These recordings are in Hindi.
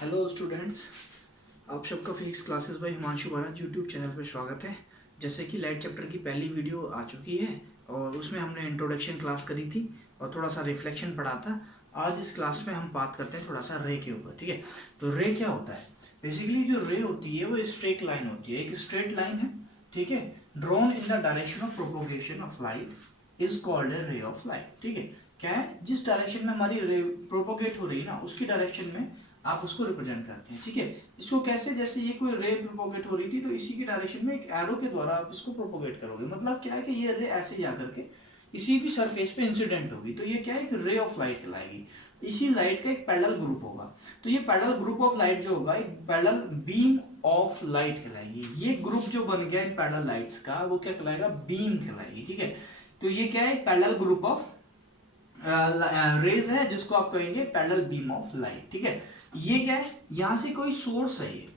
हेलो स्टूडेंट्स, आप सबका physics classes bye Himanshu Bharat YouTube channel पर स्वागत है। जैसे कि लाइट चैप्टर की पहली वीडियो आ चुकी है और उसमें हमने इंट्रोडक्शन क्लास करी थी और थोड़ा सा रिफ्लेक्शन पढ़ा था। आज इस क्लास में हम बात करते हैं थोड़ा सा रे के ऊपर। ठीक है, तो रे क्या होता है? बेसिकली जो रे होती है वो स्ट्रेट लाइन होती है, एक स्ट्रेट लाइन है। ठीक है, drawn in the direction of propagation of light is called ए रे ऑफ लाइट। ठीक है, क्या है? जिस डायरेक्शन में हमारी रे प्रोपोगेट हो रही है ना, उसकी डायरेक्शन में आप उसको रिप्रेजेंट करते हैं। ठीक है, इसको कैसे? जैसे ये कोई रे प्रोपोगेट हो रही थी तो इसी की डायरेक्शन में एक एरो के द्वारा आप इसको प्रोपोगेट करोगे। मतलब क्या है कि ये रे ऐसे ही आकर के इसी भी सरफेस पे इंसिडेंट होगी, तो ये क्या है? एक रे ऑफ लाइट कहलाएगी। इसी लाइट का एक पैरेलल ग्रुप होगा, तो ये पैरेलल ग्रुप ऑफ लाइट जो होगा एक पैरेलल बीम ऑफ लाइट कहलाएगी। ये ग्रुप जो बन गया इन पैरेलल लाइट्स का वो क्या कहलाएगा? बीम कहलाएगी। ठीक है, तो ये क्या है? पैरेलल ग्रुप ऑफ रेज है जिसको आप कहेंगे पैरेलल बीम ऑफ लाइट। ठीक है, ये क्या है? यहां से कोई सोर्स है, ये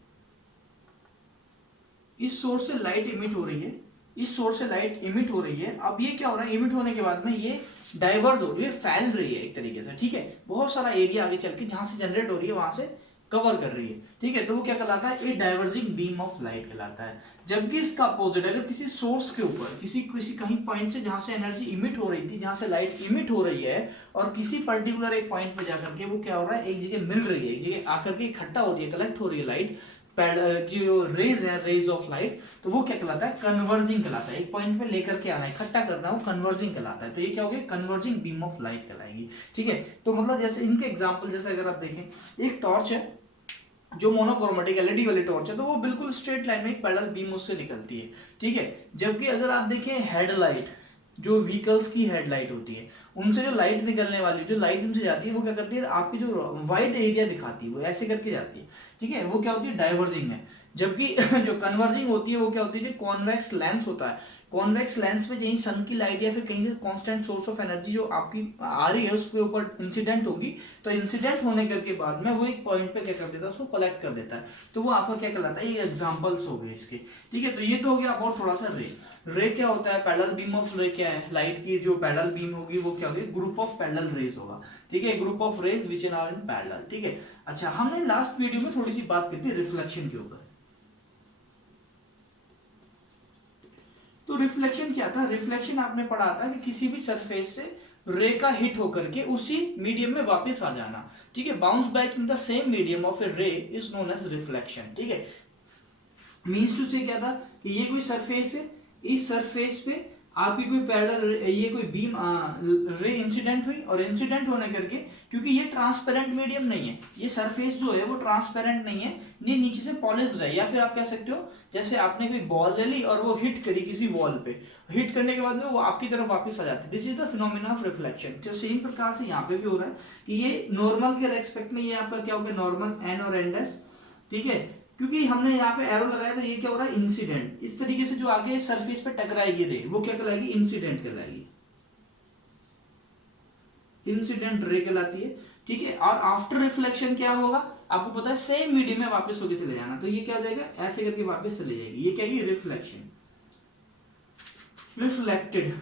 इस सोर्स से लाइट इमिट हो रही है, इस सोर्स से लाइट इमिट हो रही है। अब ये क्या हो रहा है? इमिट होने के बाद में ये डाइवर्ज हो रही है, फैल रही है एक तरीके से। ठीक है, बहुत सारा एरिया आगे चल के जहां से जनरेट हो रही है वहां से कवर कर रही है। ठीक है, तो वो क्या कहलाता है? ए डाइवर्जिंग बीम ऑफ लाइट कहलाता है। जबकि इसका अपोजिट, अगर किसी सोर्स के ऊपर किसी किसी कहीं पॉइंट से जहां से एनर्जी इमिट हो रही थी, जहां से लाइट इमिट हो रही है, और किसी पर्टिकुलर एक पॉइंट पे जाकर के वो क्या हो रहा है? एक जगह मिल रही है, एक जगह आकर के इकट्ठा हो रही है, कलेक्ट हो रही है लाइट, जो रेज है, रेज ऑफ लाइट, तो वो क्या कहलाता है? कन्वर्जिंग कहलाता है। एक पॉइंट पे लेकर के आना, इकट्ठा करना, वो कन्वर्जिंग कहलाता है। तो ये क्या हो गया? कन्वर्जिंग बीम ऑफ लाइट कहलाएगी। ठीक है, तो मतलब जैसे इनके एग्जांपल, जैसे अगर आप देखें, एक टॉर्च है जो मोनोक्रोमेटिक एलईडी वाली टॉर्च है, तो वो बिल्कुल स्ट्रेट लाइन में एक पैरेलल बीम उससे निकलती है। ठीक है, जबकि अगर आप देखें हेडलाइट, जो व्हीकल्स की हेडलाइट होती है, उनसे जो लाइट निकलने वाली, जो लाइट उनसे जाती है, वो क्या करती है? आपकी जो वाइड एरिया दिखाती है वो ऐसे करके जाती है। ठीक है, वो क्या होती है? डाइवर्जिंग है। जबकि जो कन्वर्जिंग होती है वो क्या होती है? जो कॉन्वेक्स लेंस होता है, कॉन्वेक्स लेंस में कहीं सन की लाइट या फिर कहीं से कांस्टेंट सोर्स ऑफ एनर्जी जो आपकी आ रही है उसके ऊपर इंसिडेंट होगी, तो इंसिडेंट होने करके बाद में वो एक पॉइंट पे क्या कर देता है? उसको कलेक्ट कर देता है। तो वो आपका क्या कहलाता है? ये एग्जांपल्स हो गए इसके। ठीक है, तो ये तो हो गया अबाउट थोड़ा सा रे। रे क्या होता है? पैरेलल बीम ऑफ रे क्या है? लाइट की जो पैरेलल बीम होगी वो क्या होगी? ग्रुप ऑफ पैरेलल रेज होगा। ठीक है, group of rays which are in parallel. ठीक है, अच्छा, हमने लास्ट वीडियो में थोड़ी सी बात की थी रिफ्लेक्शन के ऊपर। तो रिफ्लेक्शन क्या था? रिफ्लेक्शन आपने पढ़ा था कि किसी भी सरफेस से रे का हिट होकर के उसी मीडियम में वापस आ जाना। ठीक है, bounce back in the same medium of a ray is known as reflection. ठीक है, मीन्स टू से क्या था कि ये कोई सरफेस है, इस सरफेस पे आपकी कोई पैरेलल ये कोई बीम रे इंसिडेंट हुई, और इंसिडेंट होने करके, क्योंकि ये ट्रांसपेरेंट मीडियम नहीं है, ये सरफेस जो है वो ट्रांसपेरेंट नहीं है, ये नीचे से पॉलिश्ड है। या फिर आप कह सकते हो जैसे आपने कोई बॉल ले ली और वो हिट करी किसी वॉल पे, हिट करने के बाद में वो आपकी तरफ वापस आ जाती है। This is the phenomena of reflection. तो सेम प्रकार से यहाँ पे भी हो रहा है कि ये नॉर्मल के रेस्पेक्ट में ये आपका क्या हो गया? नॉर्मल एन और एन डैश। ठीक है, क्योंकि हमने यहाँ पे एरो लगाया तो ये क्या हो रहा है? इंसिडेंट। इस तरीके से जो आगे सरफेस पे टकराएगी रे वो क्या कहलाएगी? इंसिडेंट कहलाएगी, इंसिडेंट रे कहलाती है। ठीक है, और आफ्टर रिफ्लेक्शन क्या होगा? आपको पता है सेम मीडियम में वापस होकर चले जाना, तो ये क्या हो जाएगा? ऐसे करके वापस चले जाएगी। ये क्या है? रिफ्लेक्शन। रिफ्लेक्टेड,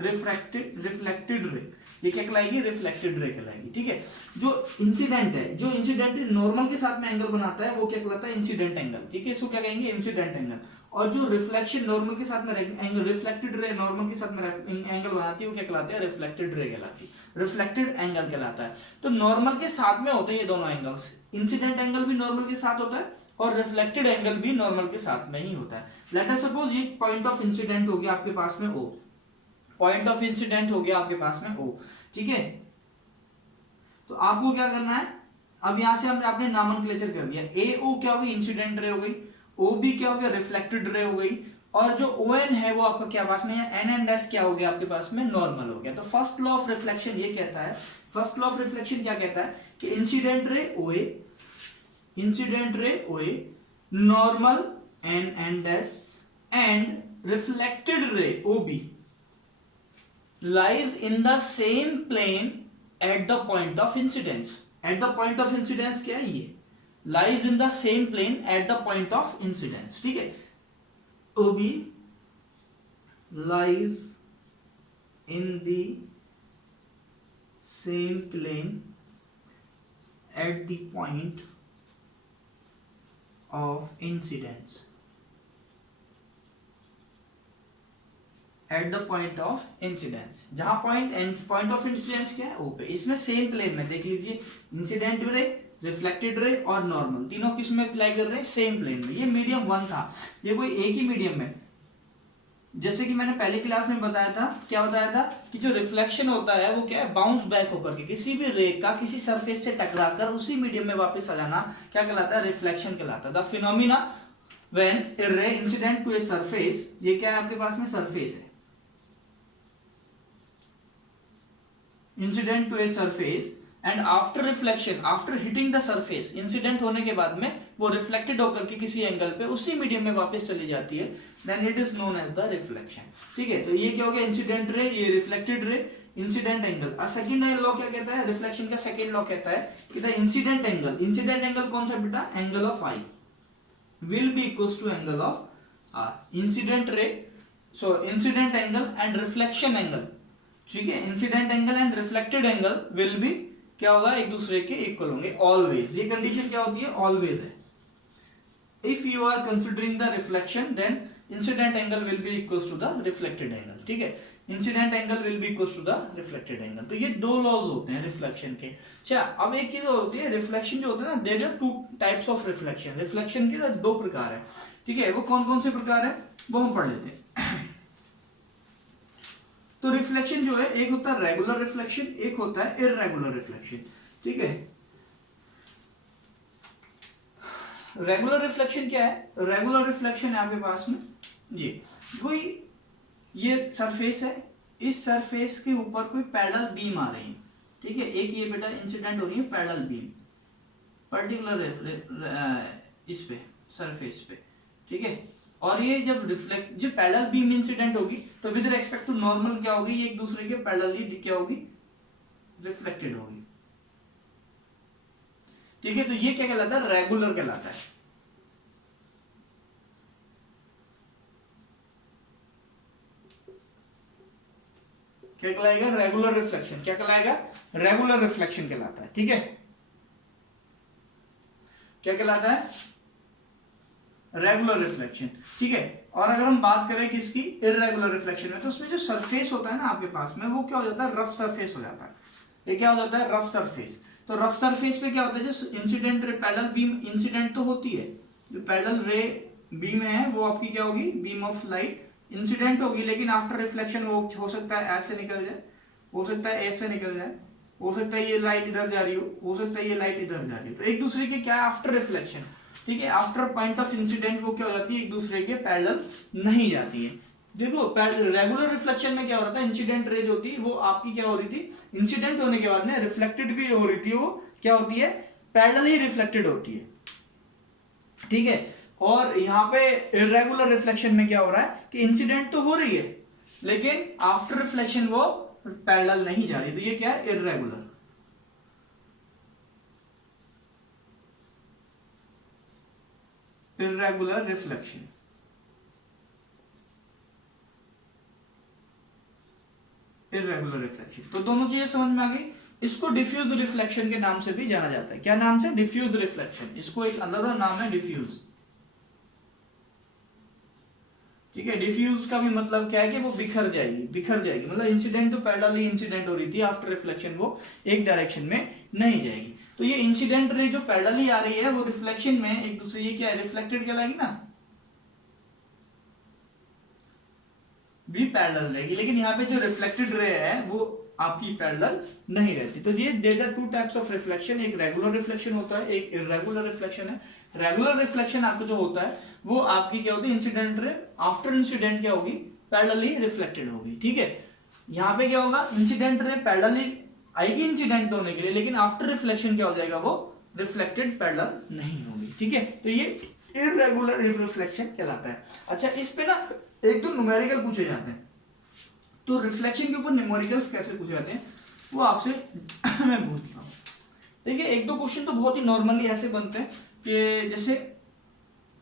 रिफ्लेक्टेड रे, ये क्या कहलाएगी? रिफ्लेक्टेड रे कहलाएगी। ठीक है, जो इंसिडेंट है, जो इंसिडेंट नॉर्मल के साथ में एंगल बनाता है वो क्या कहलाता है? Incident angle. ठीक है, इसको क्या कहेंगे? Incident angle. और जो रिफ्लेक्शन नॉर्मल के साथ में एंगल, रिफ्लेक्टेड रे नॉर्मल के साथ में एंगल बनाती है वो क्या कहलाती है? रिफ्लेक्टेड रे कहलाती है, रिफ्लेक्टेड एंगल कहलाता है। तो नॉर्मल के साथ में होते हैं ये दोनों एंगल्स, इंसिडेंट एंगल भी नॉर्मल के साथ होता है और रिफ्लेक्टेड एंगल भी नॉर्मल के साथ में ही होता है। लेट अस सपोज ये पॉइंट ऑफ इंसिडेंट हो गया आपके पास में O, पॉइंट ऑफ इंसिडेंट हो गया आपके पास में O। ठीक है, तो आपको क्या करना है? अब यहां से हमने आपने नॉमेनक्लेचर कर दिया। ए ओ क्या हो गई? इंसिडेंट रे हो गई। ओ बी क्या हो गया? रिफ्लेक्टेड रे हो गई। और जो ओ एन है वो आपका क्या पास में है? एन एंड एस क्या हो गया आपके पास में? नॉर्मल हो गया। तो फर्स्ट लॉ ऑफ रिफ्लेक्शन ये कहता है, फर्स्ट लॉ ऑफ रिफ्लेक्शन क्या कहता है कि incident ray O A, incident ray O A, normal N and S, and reflected ray O B lies in the same plane at the point of incidence. At the point of incidence क्या है? ये lies in the same plane at the point of incidence. ठीक है, OB lies in the same plane at the point of incidence, at the point of incidence, जहां पॉइंट ऑफ इंसिडेंस क्या है, ओ पे। इसमें सेम प्लेन में देख लीजिए, इंसिडेंट रे, रिफ्लेक्टेड रे और नॉर्मल, तीनों किस में अप्लाई कर रहे हैं, सेम प्लेन में। ये मीडियम वन था, ये कोई एक ही मीडियम में, जैसे कि मैंने पहली क्लास में बताया था, क्या बताया था कि जो रिफ्लेक्शन होता है वो क्या है, बाउंस बैक होकर के किसी भी रे का किसी सरफेस से टकराकर उसी मीडियम में वापस आ जाना क्या कहलाता है, रिफ्लेक्शन कहलाता है। The phenomena when a ray incident to a surface, ये क्या है आपके पास में, सरफेस है, incident to a surface and after reflection, after hitting the surface, incident होने के बाद में वो रिफ्लेक्टेड होकर के किसी एंगल पे उसी मीडियम में वापस चली जाती है, then it is known as the reflection. ठीक है, तो ये क्या हो गया, इंसिडेंट रे, ये रिफ्लेक्टेड रे, इंसिडेंट एंगल। और सेकंड लॉ क्या कहता है, रिफ्लेक्शन का सेकंड लॉ कहता है कि the incident angle, incident angle कौन सा बेटा, angle of I will be equals to angle of R. Incident ray, so incident angle and reflection angle, ठीक है, incident angle and reflected angle will be क्या होगा, एक दूसरे के इक्वल होंगे ऑलवेज। ये कंडीशन क्या होती है, ऑलवेज है। If you are considering the reflection then incident angle will be equals to the reflected angle. ठीक है, incident angle will be equals to the reflected angle. तो ये दो लॉज होते हैं रिफ्लेक्शन के। अच्छा, अब एक चीज होती है, रिफ्लेक्शन जो होता है ना, there are two types of reflection. Reflection के दो प्रकार है, ठीक है, वो कौन कौन से प्रकार है वो हम पढ़ लेते हैं। तो रिफ्लेक्शन जो है, एक होता है रेगुलर रिफ्लेक्शन, एक होता है इररेगुलर रिफ्लेक्शन। ठीक है, रेगुलर रिफ्लेक्शन क्या है, रेगुलर रिफ्लेक्शन है आपके पास में ये कोई, ये सरफेस है, इस सरफेस के ऊपर कोई पैरेलल बीम आ रही है। ठीक है, एक ये बेटा इंसिडेंट हो रही है पैरेलल बीम पर्टिकुलर इस पे सरफेस पे। ठीक है, और ये जब रिफ्लेक्ट, जब पैरेलल बीम इंसिडेंट होगी तो विद रिस्पेक्ट टू नॉर्मल क्या होगी, ये एक दूसरे के पैरेलली क्या होगी, रिफ्लेक्टेड होगी। ठीक है, तो ये क्या कहलाता है, रेगुलर कहलाता है। क्या कहलाएगा, रेगुलर रिफ्लेक्शन। क्या कहलाएगा, रेगुलर रिफ्लेक्शन कहलाता है। ठीक है, क्या कहलाता है, रेगुलर रिफ्लेक्शन। ठीक है, और अगर हम बात करें किसकी, इररेगुलर रिफ्लेक्शन में, तो उसमें जो सरफेस होता है ना आपके पास में, वो क्या हो जाता है, रफ सरफेस हो जाता है। ये क्या हो जाता है, रफ सरफेस। तो रफ सरफेस पे क्या होता है, जो incident ray, parallel beam incident तो होती है, जो पैरेलल रे बीम है वो आपकी क्या होगी, बीम ऑफ लाइट इंसिडेंट होगी, लेकिन आफ्टर रिफ्लेक्शन वो हो सकता है ऐसे निकल जाए, हो सकता है ऐसे निकल जाए, हो सकता है ये लाइट इधर जा रही हो सकता है ये लाइट इधर जा रही हो। तो एक दूसरे के क्या है, आफ्टर रिफ्लेक्शन, ठीक है, आफ्टर पॉइंट ऑफ इंसिडेंट वो क्या हो जाती है, एक दूसरे के पैरेलल नहीं जाती है। देखो रेगुलर रिफ्लेक्शन में क्या हो रहा था, इंसिडेंट रे जो थी वो आपकी क्या हो रही थी, इंसिडेंट होने के बाद में रिफ्लेक्टेड भी हो रही थी, वो क्या होती है, पैरेलल ही रिफ्लेक्टेड होती है। ठीक है, और यहाँ पे इररेगुलर रिफ्लेक्शन में क्या हो रहा है कि इंसिडेंट तो हो रही है लेकिन आफ्टर रिफ्लेक्शन वो पैरेलल नहीं जा रही, तो ये क्या है, irregular. Irregular reflection, irregular reflection. तो दोनों चीजें समझ में आ गई। इसको डिफ्यूज रिफ्लेक्शन के नाम से भी जाना जाता है। क्या नाम से, डिफ्यूज रिफ्लेक्शन। इसको एक अनदर नाम है डिफ्यूज। ठीक है, डिफ्यूज का भी मतलब क्या है कि वो बिखर जाएगी, बिखर जाएगी, मतलब इंसिडेंट तो पैरेलल ही इंसिडेंट हो रही थी, आफ्टर रिफ्लेक्शन वो एक डायरेक्शन में नहीं जाएगी। तो ये इंसिडेंट रे जो पैरेलल ही आ रही है वो रिफ्लेक्शन में एक दूसरे, ये क्या है, रिफ्लेक्टेड कहलाएगी ना, भी पैरेलल रहेगी, लेकिन यहाँ पे जो रिफ्लेक्टेड रे है वो आपकी पैरेलल नहीं रहती। तो ये there are two types of reflection, एक रेगुलर रिफ्लेक्शन होता है, एक इररेगुलर रिफ्लेक्शन है। रेगुलर रिफ्लेक्शन आपको जो होता है वो आपकी क्या होती है, इंसिडेंट रे आफ्टर इंसिडेंट क्या होगी, पैरेलली रिफ्लेक्टेड होगी। ठीक है, यहाँ पे क्या होगा, इंसिडेंट रे पैरेलली आएगी इंसिडेंट होने के लिए, लेकिन आफ्टर रिफ्लेक्शन क्या हो जाएगा, वो रिफ्लेक्टेड पैरेलल नहीं होगी। ठीक है, तो ये इररेगुलर रिफ्लेक्शन कहलाता है। अच्छा, इस पे ना एक दो न्यूमेरिकल पूछे जाते हैं, तो रिफ्लेक्शन के ऊपर न्यूमेरिकल्स कैसे पूछे जाते हैं वो आपसे मैं पूछता हूँ। देखिए, एक दो क्वेश्चन तो बहुत ही नॉर्मली ऐसे बनते हैं कि जैसे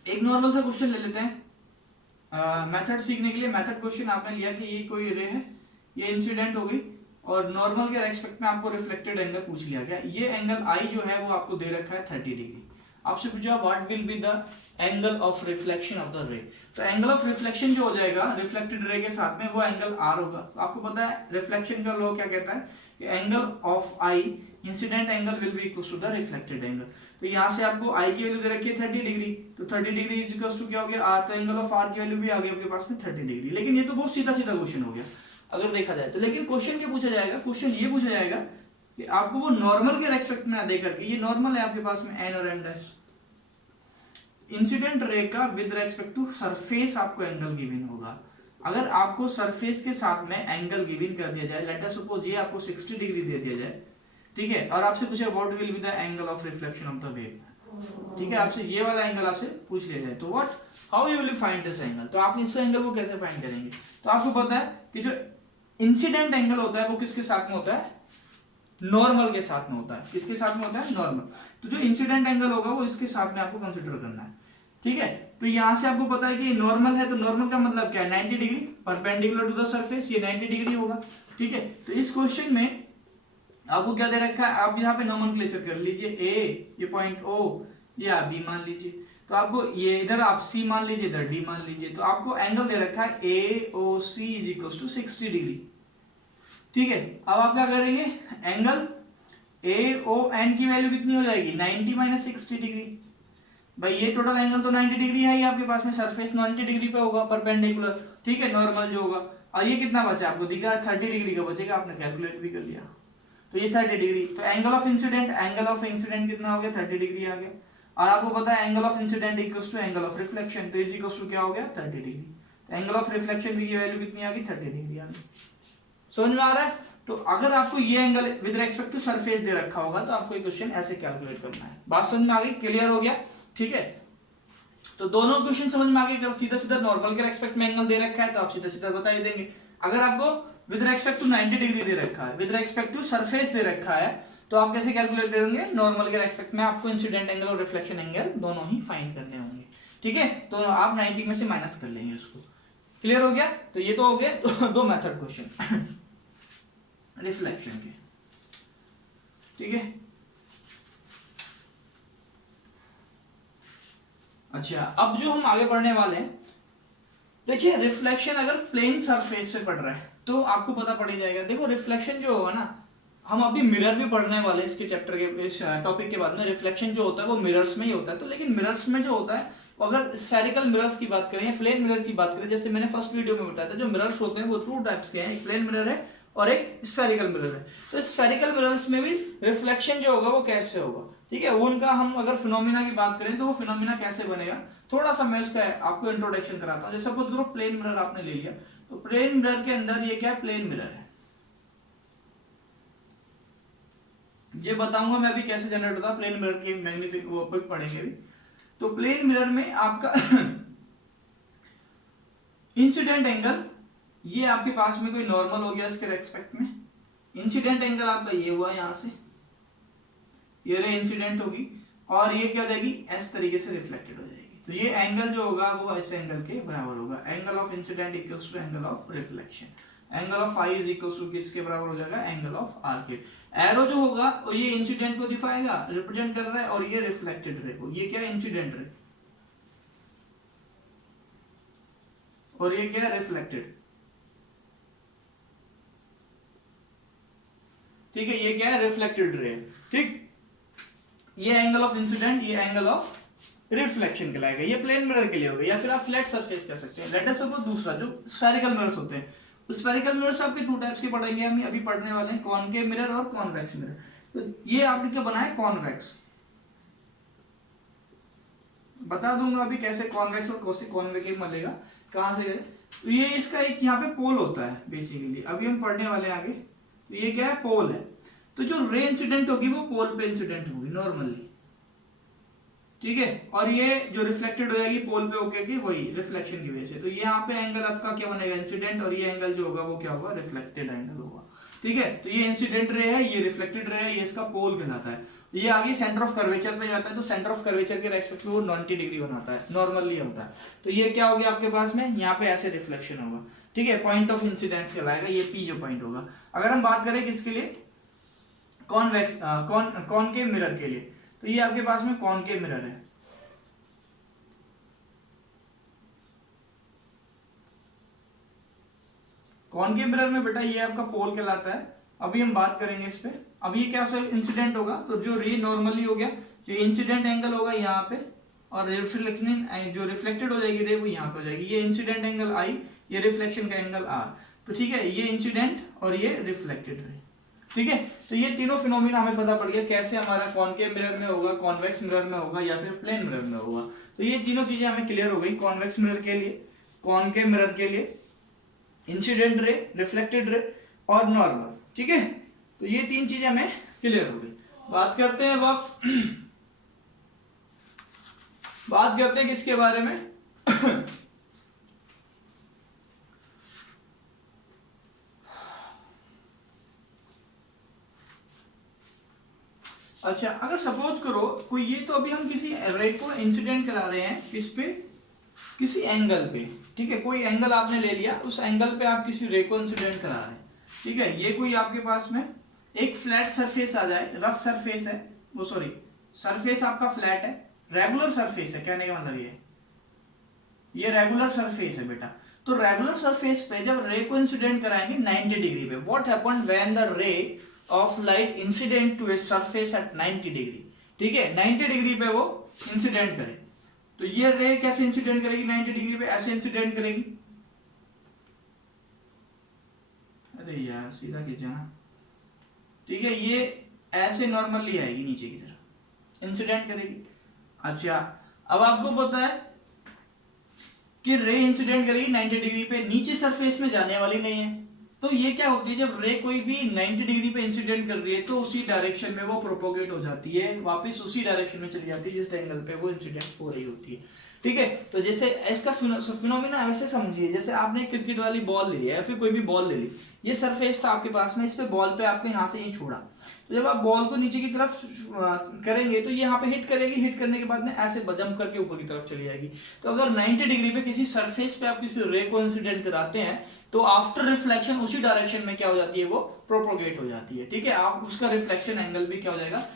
एक नॉर्मल सा क्वेश्चन ले लेते हैं मेथड सीखने के लिए। मेथड क्वेश्चन आपने लिया कि ये कोई रे है, ये इंसिडेंट हो गई, और नॉर्मल के रेस्पेक्ट में आपको रिफ्लेक्टेड एंगल पूछ लिया गया। ये एंगल आई जो है वो आपको दे रखा है 30 डिग्री। आपसे पूछा what will be the angle of reflection of the रे, तो एंगल ऑफ रिफ्लेक्शन जो हो जाएगा रिफ्लेक्टेड रे के साथ में वो एंगल आर होगा। तो आपको पता है रिफ्लेक्शन का लॉ क्या कहता है कि angle of I incident angle will be equal to the reflected angle. तो यहाँ से आपको आई की वैल्यू दे रखी है 30 डिग्री, तो 30 डिग्री इज इक्वल टू क्या हो गया आर, तो एंगल ऑफ आर की वैल्यू भी आ गई आपके पास में 30 डिग्री। लेकिन ये तो बहुत सीधा सीधा क्वेश्चन हो गया अगर देखा जाए तो। लेकिन क्वेश्चन क्या पूछा जाएगा, क्वेश्चन ये पूछा जाएगा कि आपको वो नॉर्मल के रेस्पेक्ट में ना दे करके, ये नॉर्मल है आपके पास में एन और एन डैश, इंसिडेंट रे का विद रेस्पेक्ट टू सरफेस आपको एंगल गिवन होगा। अगर आपको सरफेस के साथ में एंगल गिवन कर दिया जाए, लेट अस सपोज ये आपको 60 डिग्री दे दिया जाए, ठीक है, और आपसे पूछे what will be the angle of reflection of the wave, ठीक है, आपसे ये वाला एंगल आपसे पूछ लिया जाए, तो what how you will find this angle, तो आप इस एंगल को कैसे फाइंड करेंगे। तो आपको पता है कि जो इंसिडेंट एंगल होता है वो किसके साथ में होता है, नॉर्मल के साथ में होता है। किसके साथ में होता है, नॉर्मल। तो जो इंसिडेंट एंगल होगा वो इसके साथ में आपको कंसीडर करना है, ठीक है। तो यहां से आपको पता है कि नॉर्मल है, तो नॉर्मल का मतलब क्या है 90 degree perpendicular to the surface, ये 90 डिग्री होगा, ठीक है। तो इस क्वेश्चन में आपको क्या दे रखा है, आप यहाँ पे नोमेनक्लेचर कर लीजिए, ए ये पॉइंट ओ ये आप बी मान लीजिए, तो आपको ये इधर आप सी मान लीजिए, इधर डी मान लीजिए, तो आपको एंगल दे रखा है ए ओ सी इज इक्वल टू 60 डिग्री, ठीक है। अब आप क्या करेंगे, एंगल ए ओ एन की वैल्यू कितनी हो जाएगी 90 माइनस 60 डिग्री, भाई ये टोटल एंगल तो 90 डिग्री है ही आपके पास में, सरफेस 90 डिग्री पे होगा परपेंडिकुलर, ठीक है, नॉर्मल जो होगा। और ये कितना बचा आपको दिखा 30 डिग्री का बचेगा, आपने कैलकुलेट भी कर लिया, तो ये 30 डिग्री। तो एंगल ऑफ इंसिडेंट कितना हो गया 30 डिग्री आ गया। और आपको पता है angle of incident equals to angle of reflection, तो इज इक्वल्स टू क्या हो गया 30 डिग्री। तो एंगल ऑफ रिफ्लेक्शन की वैल्यू कितनी आ गई 30 डिग्री आ गई। समझ में आ रहा है। तो अगर आपको ये angle with respect to surface दे रखा होगा तो आपको ये क्वेश्चन ऐसे कैलकुलेट करना है। बात समझ में आ गई, क्लियर हो गया, ठीक है। तो दोनों क्वेश्चन समझ में आ गए, सीधा सीधा नॉर्मल के रेस्पेक्ट में एंगल दे रखा है तो आप सीधा सीधा बता ही देंगे। अगर आपको विद रेस्पेक्ट टू 90 डिग्री दे रखा है, विद रेस्पेक्ट टू सरफेस दे रखा है, तो आप कैसे कैलकुलेट करेंगे, नॉर्मल के रेस्पेक्ट में आपको इंसिडेंट एंगल और रिफ्लेक्शन एंगल दोनों ही फाइंड करने होंगे, ठीक है। तो आप 90 में से माइनस कर लेंगे उसको। क्लियर हो गया। तो ये तो हो गए दो मेथड क्वेश्चन रिफ्लेक्शन के, ठीक है। अच्छा, अब जो हम आगे पढ़ने वाले हैं, देखिए रिफ्लेक्शन अगर प्लेन सरफेस पे पड़ रहा है तो आपको पता पड़ ही जाएगा। देखो रिफ्लेक्शन जो होगा ना, हम अभी मिरर भी पढ़ने वाले हैं इसके चैप्टर के, इस टॉपिक के बाद में। रिफ्लेक्शन जो होता है वो मिरर्स में ही होता है, तो लेकिन मिरर्स में जो होता है, अगर स्फेरिकल मिरर्स की बात करें या प्लेन मिरर की बात करें, जैसे मैंने फर्स्ट वीडियो में बताया था, जो मिरर्स होते हैं वो 2 टाइप्स के हैं, एक प्लेन मिरर है और एक स्फेरिकल मिरर है। तो स्फेरिकल मिरर्स में भी रिफ्लेक्शन जो होगा वो कैसे होगा, ठीक है, वो उनका हम अगर फिनोमिना की बात करें तो वो फिनोमिना कैसे बनेगा, थोड़ा सा मैं उसका आपको इंट्रोडक्शन कराता हूं। जैसे सपोज करो प्लेन मिरर आपने ले लिया, तो प्लेन मिरर के अंदर ये क्या है, प्लेन मिरर है, ये बताऊंगा मैं अभी कैसे जनरेट होता है प्लेन मिरर की, मैग्नीफिक वो पढ़ेंगे भी। तो प्लेन मिरर में आपका इंसिडेंट एंगल ये आपके पास में कोई नॉर्मल हो गया इसके रेस्पेक्ट में, इंसिडेंट एंगल आपका ये हुआ यहां से, ये रे इंसिडेंट होगी और ये क्या हो जाएगी इस तरीके से रिफ्लेक्टेड हो जाएगी। तो ये एंगल जो होगा वो इस एंगल के बराबर होगा, angle of incident equals to angle of reflection. Angle of I is equals to किसके बराबर हो जाएगा, एंगल ऑफ आर के। एरो जो होगा और ये इंसिडेंट को दिखाएगा, रिप्रेजेंट कर रहा है, और ये रिफ्लेक्टेड रे को, ये क्या है इंसिडेंट रे और ये क्या है रिफ्लेक्टेड, ठीक है, ये क्या है रिफ्लेक्टेड रे, ठीक। ये एंगल ऑफ इंसिडेंट, ये एंगल ऑफ रिफ्लेक्शन कहलाएगा। ये प्लेन मिरर के लिए होगा, या फिर आप फ्लैट सरफेस कह सकते हैं। लेट अस सपोज दूसरा जो स्फेरिकल मिरर्स होते हैं, स्फेरिकल मिरर्स आपके 2 टाइप्स के पढ़ेंगे हम अभी पढ़ने वाले हैं, कॉनकेव मिरर और कॉन्वेक्स मिरर। तो ये आपने क्या बनाया कॉन्वेक्स, बता दूंगा अभी कैसे कॉन्वेक्स और कैसे कॉन्वेकेव मिलेगा, कहां से। तो ये इसका एक यहाँ पे पोल होता है बेसिकली, अभी हम पढ़ने वाले हैं आगे। तो ये क्या है, पोल है। तो जो रे इंसिडेंट होगी वो पोल पे इंसिडेंट होगी नॉर्मली, ठीक है, और ये जो रिफ्लेक्टेड हो जाएगी पोल पे होके की वही रिफ्लेक्शन की वजह से। तो यहाँ पे एंगल आपका क्या बनेगा इंसिडेंट, और ये एंगल जो होगा वो क्या होगा रिफ्लेक्टेड एंगल होगा, ठीक है। तो ये इंसिडेंट रे है, ये रिफ्लेक्टेड रे है, ये इसका पोल कहलाता है। ये आगे सेंटर ऑफ कर्वेचर पे जाता है, तो सेंटर ऑफ कर्वेचर के रेस्पेक्ट में वो 90 डिग्री बनाता है, नॉर्मली होता है। तो ये क्या हो गया आपके पास में, यहाँ पे ऐसे रिफ्लेक्शन होगा। ठीक है, पॉइंट ऑफ इंसिडेंस कहलाएगा ये पी जो पॉइंट होगा। अगर हम बात करें किसके लिए, कॉन्वेक्स कॉनकेव मिरर के लिए, तो ये आपके पास में कॉनकेव मिरर है। कॉनकेव मिरर में बेटा ये आपका पोल कहलाता है। अभी हम बात करेंगे इस पे। अब ये क्या इंसिडेंट होगा, तो जो रे नॉर्मली हो गया, जो इंसिडेंट एंगल होगा यहाँ पे, और रिफ्लेक्शन जो रिफ्लेक्टेड हो जाएगी रे वो यहाँ पे हो जाएगी। ये इंसिडेंट एंगल आई, ये रिफ्लेक्शन का एंगल आर। तो ठीक है, ये इंसिडेंट और ये रिफ्लेक्टेड रे। ठीक है, तो ये तीनों फिनोमिना हमें पता पड़ गया कैसे हमारा कॉनकेव मिरर में होगा, कॉन्वेक्स मिरर में होगा या फिर प्लेन मिरर में होगा। तो ये तीनों चीजें हमें क्लियर हो गई, कॉन्वेक्स मिरर के लिए, कॉनकेव मिरर के लिए, इंसिडेंट रे, रिफ्लेक्टेड रे और नॉर्मल। ठीक है, तो ये तीन चीजें हमें क्लियर हो गई। बात करते हैं अब बात करते हैं किसके बारे में अच्छा, अगर सपोज करो कोई, ये तो अभी हम किसी रे को इंसिडेंट करा रहे हैं किस पे, किसी एंगल पे। ठीक है, कोई एंगल आपने ले लिया, उस एंगल पे आप किसी रे को इंसिडेंट करा रहे हैं। ठीक है, ये कोई आपके पास में एक फ्लैट सरफेस आ जाए, रफ सरफेस है वो, सॉरी सरफेस आपका फ्लैट है, रेगुलर सरफेस है, कहने का मतलब ये रेगुलर सरफेस है बेटा। तो रेगुलर सरफेस पे जब रे को इंसिडेंट कराएंगे 90 डिग्री पे, what happened when the ray of light incident to a surface at 90 degree. ठीक है, 90 डिग्री पे वो इंसिडेंट करे, तो ये रे कैसे इंसिडेंट करेगी 90 डिग्री पे, ऐसे इंसिडेंट करेगी। अरे यार सीधा खींचा ना। ठीक है, ये ऐसे नॉर्मली आएगी नीचे की तरफ, इंसिडेंट करेगी। अच्छा, अब आपको पता है कि रे इंसिडेंट करेगी 90 डिग्री पे, नीचे सरफेस में जाने वाली नहीं है। तो ये क्या होती है, जब रे कोई भी 90 डिग्री पे इंसिडेंट कर रही है तो उसी डायरेक्शन में वो प्रोपोगेट हो जाती है, वापस उसी डायरेक्शन में चली जाती है जिस एंगल पे वो इंसिडेंट हो रही होती है। ठीक है, तो जैसे इसका फिनोमिना वैसे समझिए, जैसे आपने क्रिकेट वाली बॉल ले लिया या फिर कोई भी बॉल ले ली, ये सरफेस था आपके पास में, इस पे बॉल पे आपने यहाँ से ये छोड़ा, तो जब आप बॉल को नीचे की तरफ करेंगे तो ये यहाँ पे हिट करेगी, हिट करने के बाद में ऐसे जंप करके ऊपर की तरफ चली जाएगी। तो अगर 90 डिग्री पे किसी सरफेस पे आप किसी रे को इंसिडेंट कराते हैं तो आफ्टर रिफ्लेक्शन उसी डायरेक्शन में क्या हो जाती है, वो प्रोपोगेट हो जाती है। ठीक है, आप उसका रिफ्लेक्शन एंगल भी क्या हो जाएगा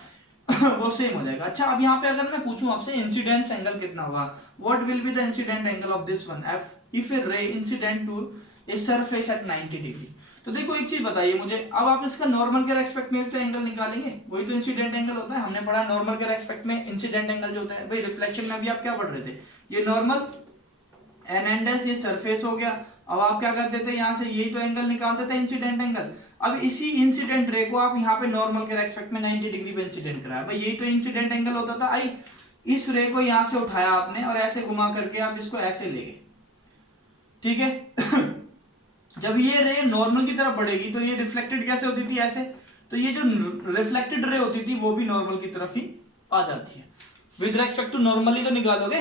वो सेम हो जाएगा। अच्छा, अब यहाँ पे अगर मैं पूछूं आपसे इंसिडेंस एंगल कितना होगा, what will be the incident angle of this one F if a ray incident to a surface at 90 degree. तो देखो एक चीज बताइए मुझे, अब आप इसका नॉर्मल के रेस्पेक्ट में तो एंगल निकालेंगे, वही तो इंसिडेंट एंगल होता है। हमने पढ़ा नॉर्मल के रेस्पेक्ट में इंसिडेंट एंगल जो होता है, भाई रिफ्लेक्शन में अभी आप क्या पढ़ रहे थे, ये नॉर्मल एन एंड एस, ये सरफेस हो गया। अब आप क्या करते थे, यहाँ से यही तो एंगल निकालते थे इंसिडेंट एंगल। अब इसी इंसिडेंट रे को आप यहाँ पे नॉर्मल के रेस्पेक्ट में 90 डिग्री पे इंसिडेंट कराया, भाई यही तो इंसिडेंट एंगल होता था। आई इस रे को यहाँ से उठाया आपने और ऐसे घुमा करके आप इसको ऐसे ले गए। ठीक है जब ये रे नॉर्मल की तरफ बढ़ेगी तो ये रिफ्लेक्टेड कैसे होती थी, ऐसे। तो ये जो रिफ्लेक्टेड रे होती थी वो भी नॉर्मल की तरफ ही आ जाती है। विद रेस्पेक्ट टू नॉर्मली तो निकालोगे,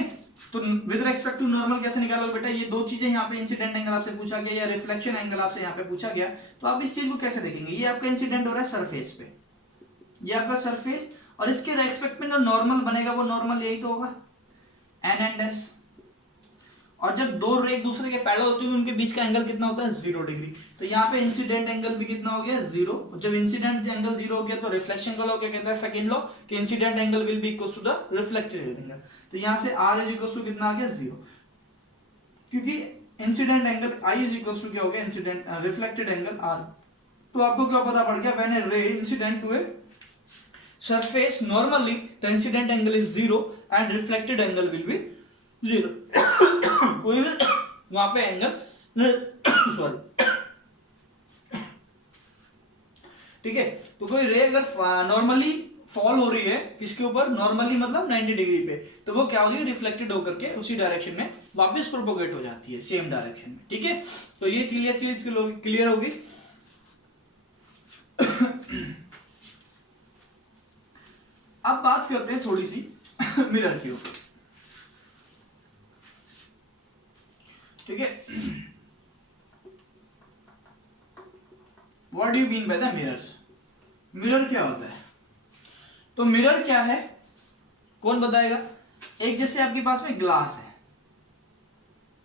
तो विद रेस्पेक्ट टू नॉर्मल कैसे निकालोगे बेटा, ये दो चीजें यहाँ पे इंसिडेंट एंगल आपसे पूछा गया या रिफ्लेक्शन एंगल आपसे यहाँ पे पूछा गया, तो आप इस चीज को कैसे देखेंगे, ये आपका इंसिडेंट हो रहा है सरफेस पे, ये आपका सरफेस, और इसके रेस्पेक्ट में जो नॉर्मल बनेगा वो नॉर्मल यही तो होगा एन एंड एस। और जब दो रे एक दूसरे के पैरेलल होती है उनके बीच का एंगल कितना होता है, 0 डिग्री। तो यहाँ पे इंसिडेंट एंगल भी कितना हो गया, 0। जब इंसिडेंट एंगल 0 हो गया तो रिफ्लेक्शन का लॉ क्या कहता है, सेकंड लॉ, कि incident angle will be equal to the reflected angle. तो यहाँ से r इज इक्वल टू कितना आ गया, 0, क्योंकि incident angle I is equal to क्या हो गया, इंसिडेंट रिफ्लेक्टेड एंगल r। तो आपको क्या पता पड़ गया, when a ray incident to a surface normally the incident angle is 0 and reflected angle will be 0 कोई भी वहां पे एंगल सॉरी ठीक है। तो कोई रे अगर नॉर्मली फॉल हो रही है किसके ऊपर, नॉर्मली मतलब 90 डिग्री पे, तो वो क्या हो रही है, रिफ्लेक्टेड होकर के उसी डायरेक्शन में वापस प्रोपोगेट हो जाती है, सेम डायरेक्शन में। ठीक है, तो ये चीज क्लियर होगी। अब बात करते हैं थोड़ी सी मिरर के ऊपर। ठीक है, what do you mean by the mirror, mirror क्या होता है। तो मिरर क्या है, कौन बताएगा। एक जैसे आपके पास में ग्लास है,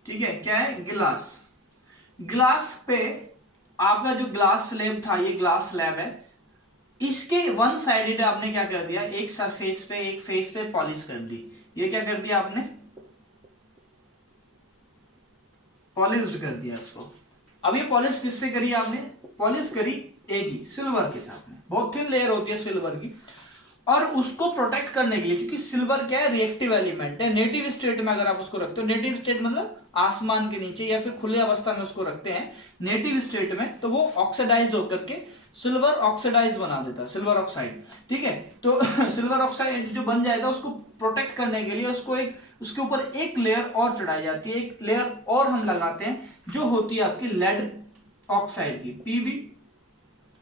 ठीक है, क्या है, ग्लास। ग्लास पे आपका जो ग्लास स्लैब था, ये ग्लास स्लैब है, इसके वन साइडेड आपने क्या कर दिया, एक सरफेस पे एक फेस पे पॉलिश कर दी। ये क्या कर दिया आपने, पॉलिश्ड कर दिया इसको। अब ये पॉलिश किससे करी आपने, पॉलिश करी एजी सिल्वर के साथ में, बहुत थिन लेयर होती है सिल्वर की। और उसको प्रोटेक्ट करने के लिए, क्योंकि सिल्वर क्या है, रिएक्टिव एलिमेंट है, नेटिव स्टेट में अगर आप उसको रखते हो, नेटिव स्टेट मतलब आसमान के नीचे या फिर खुले अवस्था में उसको रखते हैं नेटिव स्टेट में, तो वो ऑक्सीडाइज होकर के सिल्वर ऑक्सीडाइज बना देता है, सिल्वर ऑक्साइड, ठीक है। तो सिल्वर ऑक्साइड जो बन जाएगा, उसको प्रोटेक्ट करने के लिए उसको एक, उसके ऊपर एक लेयर और चढ़ाई जाती है, एक लेयर और हम लगाते हैं जो होती है आपकी लेड ऑक्साइड की, पीबी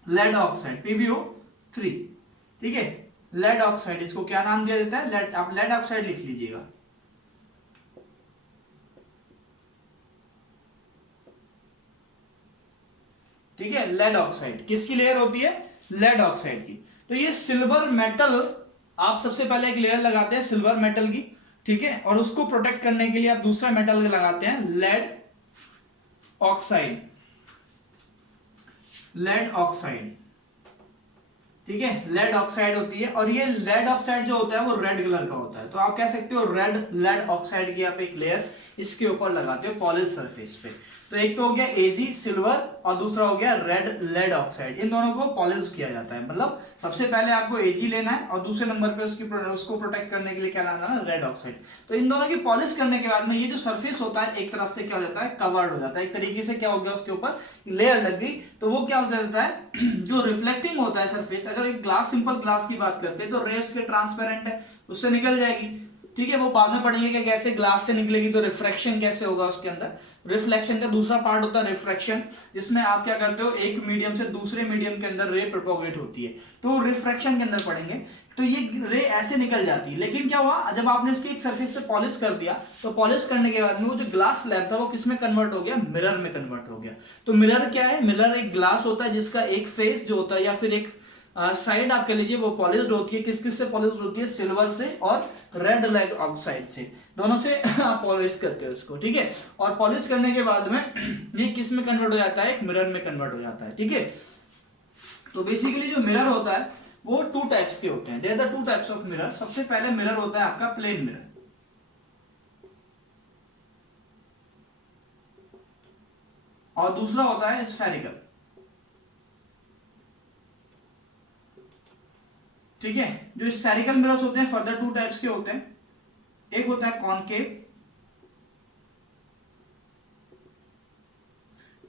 लेड ऑक्साइड, PbO3, ठीक है। लेड ऑक्साइड, इसको क्या नाम दिया जाता है, लेड, आप लेड ऑक्साइड लिख लीजिएगा। ठीक है, लेड ऑक्साइड किसकी लेयर होती है, लेड ऑक्साइड की। तो ये सिल्वर मेटल, आप सबसे पहले एक लेयर लगाते हैं सिल्वर मेटल की, ठीक है, और उसको प्रोटेक्ट करने के लिए आप दूसरा मेटल लगाते हैं लेड ऑक्साइड, लेड ऑक्साइड, ठीक है, लेड ऑक्साइड होती है। और ये लेड ऑक्साइड जो होता है वो रेड कलर का होता है, तो आप कह सकते हो रेड लेड ऑक्साइड की आप एक लेयर इसके ऊपर लगाते हो पॉलिश सरफेस पे। तो एक तो हो गया एजी सिल्वर और दूसरा हो गया रेड लेड ऑक्साइड, इन दोनों को पॉलिश किया जाता है। मतलब सबसे पहले आपको एजी लेना है और दूसरे नंबर पे उसको प्रोटेक्ट करने के लिए क्या लाना है, रेड ऑक्साइड। तो इन दोनों की पॉलिश करने के बाद में ये जो सरफेस होता है एक तरफ से क्या हो जाता है, कवर्ड हो जाता है, एक तरीके से क्या हो गया, उसके ऊपर लेयर लग गई, तो वो क्या हो जाता है जो रिफ्लेक्टिंग होता है सरफेस, अगर एक ग्लास, सिंपल ग्लास की बात करते हैं तो रे उसके ट्रांसपेरेंट है, उससे निकल जाएगी, ठीक है। वो बाद में पढ़ेंगे कि कैसे ग्लास से निकलेगी, तो रिफ्रैक्शन कैसे होगा उसके अंदर। रिफ्लेक्शन का दूसरा पार्ट होता है रिफ्रैक्शन, जिसमें आप क्या करते हो, एक मीडियम से दूसरे मीडियम के अंदर रे प्रोपोगेट होती है, तो रिफ्रैक्शन के अंदर पढ़ेंगे। तो ये रे ऐसे निकल जाती है, लेकिन क्या हुआ, जब आपने इसकी एक सरफेस से पॉलिश कर दिया, तो पॉलिश करने के बाद में वो जो ग्लास स्लैब था वो किसमें कन्वर्ट हो गया, मिरर में कन्वर्ट हो गया। तो मिरर क्या है, मिरर एक ग्लास होता है जिसका एक फेस जो होता है या फिर एक साइड आप कह लीजिए वो पॉलिश्ड होती है, किस किस से पॉलिश्ड होती है, सिल्वर से और रेड लेड ऑक्साइड से, दोनों से आप पॉलिश करते हो उसको, ठीक है। और पॉलिश करने के बाद में ये किस में कन्वर्ट हो जाता है, एक मिरर में कन्वर्ट हो जाता है, ठीक है। तो बेसिकली जो मिरर होता है वो टू टाइप्स के होते हैं, there are two types of mirror. सबसे पहले मिरर होता है आपका प्लेन मिरर, और दूसरा होता है स्फेरिकल, ठीक है। जो स्फेरिकल मिरर्स होते हैं फर्दर टू टाइप्स के होते हैं, एक होता है कॉनकेव,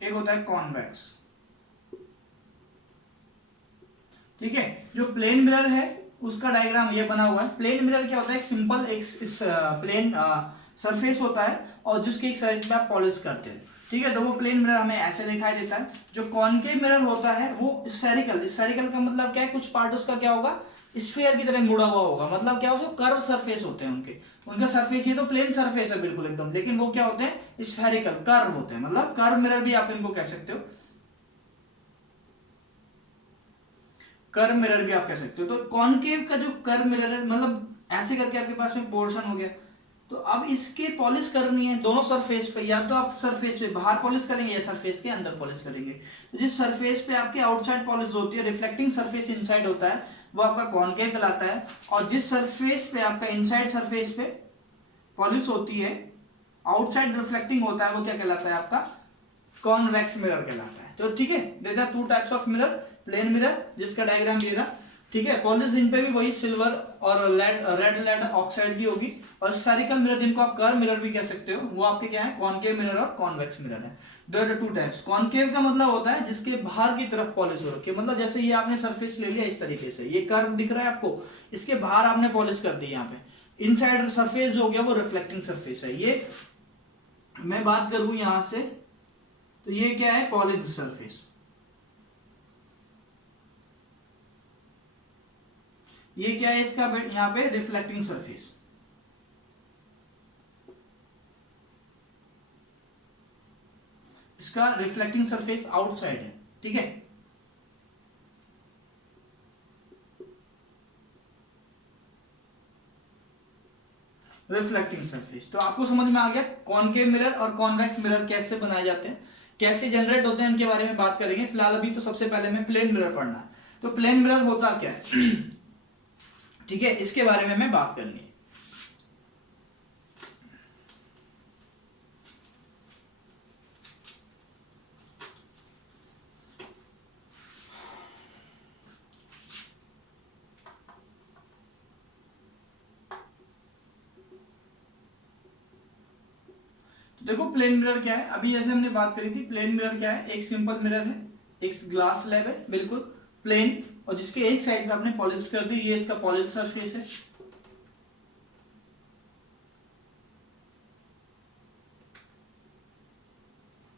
एक होता है कॉन्वेक्स, ठीक है। जो प्लेन मिरर है उसका डायग्राम ये बना हुआ है। प्लेन मिरर क्या होता है, एक सिंपल एक प्लेन सरफेस होता है और जिसके एक साइड में आप पॉलिश करते हैं, ठीक है। तो वो प्लेन मिरर हमें ऐसे दिखाई देता है। जो कॉनकेव मिरर होता है वो स्फेरिकल, स्फेरिकल का मतलब क्या है, कुछ पार्ट उसका क्या होगा, स्फीयर की तरह मुड़ा हुआ होगा, मतलब क्या हो, कर्व सरफेस होते हैं उनके, उनका सरफेस, ये तो प्लेन सरफेस है बिल्कुल एकदम, लेकिन वो क्या होते हैं, स्फेरिकल कर्व होते हैं, मतलब कर्व मिरर भी आप इनको कह सकते हो, कर्व मिरर भी आप कह सकते हो। तो कॉनकेव का जो कर्व मिरर है, मतलब ऐसे करके आपके पास में पोर्शन हो गया, तो अब इसके पॉलिश करनी है दोनों सरफेस पे, या तो आप सरफेस पे बाहर पॉलिश करेंगे या सरफेस के अंदर पॉलिश करेंगे। तो जिस सरफेस पे आपके आउटसाइड पॉलिश होती है, रिफ्लेक्टिंग सरफेस इनसाइड होता है, वो आपका कॉनकेव कहलाता है। और जिस सरफेस पे आपका इनसाइड सरफेस पे पॉलिश होती है, आउटसाइड रिफ्लेक्टिंग होता है, वो क्या कहलाता है, आपका कॉन्वेक्स मिरर कहलाता है। तो ठीक है, there are two types of mirror, plane mirror जिसका डायग्राम ये रहा, ठीक है। पॉलिश इन पे भी वही सिल्वर और रेड लेड ऑक्साइड की होगी, और स्फेरिकल मिरर जिनको आप कर्व मिरर भी कह सकते हो, वो आपके क्या है, कॉनकेव मिरर और कॉन्वेक्स मिरर है। There are two types. Concave का मतलब होता है जिसके बाहर की तरफ पॉलिश हो रखी है, मतलब जैसे ये आपने सरफेस ले लिया इस तरीके से, ये कर्व दिख रहा है आपको, इसके बाहर आपने पॉलिश कर दी, यहाँ पे इनसाइड सरफेस जो हो गया वो रिफ्लेक्टिंग सरफेस है। ये मैं बात करूं यहां से, तो ये क्या है, पॉलिश सरफेस, ये क्या है इसका, यहां पे रिफ्लेक्टिंग सरफेस, इसका रिफ्लेक्टिंग सरफेस आउटसाइड है, ठीक है। रिफ्लेक्टिंग सरफेस, तो आपको समझ में आ गया कॉनकेव मिरर और कॉन्वेक्स मिरर कैसे बनाए जाते हैं, कैसे जनरेट होते हैं इनके बारे में बात करेंगे। फिलहाल अभी तो सबसे पहले में प्लेन मिरर पढ़ना है। तो प्लेन मिरर होता क्या है ठीक है, इसके बारे में हमें बात करनी है। तो देखो प्लेन मिरर क्या है, अभी जैसे हमने बात करी थी, प्लेन मिरर क्या है, एक सिंपल मिरर है, एक ग्लास स्लैब है बिल्कुल प्लेन, और जिसके एक साइड पे आपने पॉलिश कर दी, ये इसका पॉलिश सरफेस है।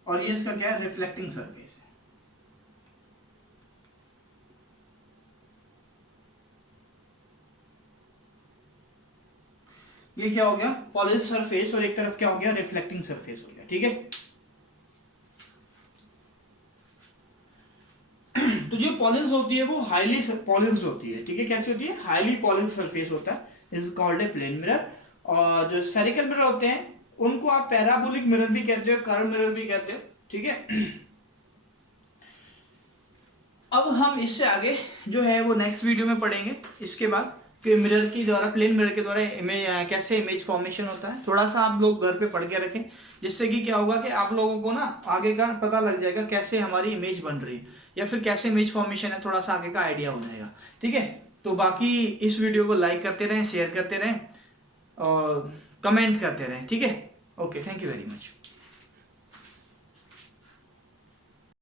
और ये इसका क्या है, रिफ्लेक्टिंग सरफेस है। ये क्या हो गया, पॉलिश सरफेस, और एक तरफ क्या हो गया, रिफ्लेक्टिंग सरफेस हो गया। ठीक है तो जो पॉलिश होती है वो हाईली पॉलिश्ड होती है। ठीक है, कैसी होती है, हाईली पॉलिश सरफेस होता है, is called a plane mirror. और जो स्फेरिकल मिरर होते हैं उनको आप पैराबोलिक मिरर भी कहते हो, कर्व मिरर भी कहते हो। ठीक है अब हम इससे आगे जो है वो नेक्स्ट वीडियो में पढ़ेंगे इसके बाद, कि मिरर के द्वारा, प्लेन मिरर के द्वारा इमेज कैसे इमेज फॉर्मेशन होता है। थोड़ा सा आप लोग घर पे पढ़ के रखें, जिससे कि क्या होगा कि आप लोगों को ना आगे का पता लग जाएगा कैसे हमारी इमेज बन रही है, या फिर कैसे इमेज फॉर्मेशन है, थोड़ा सा आगे का आइडिया हो जाएगा। ठीक है, तो बाकी इस वीडियो को लाइक करते रहें, शेयर करते रहें और कमेंट करते रहें। ठीक है, okay, thank you very much.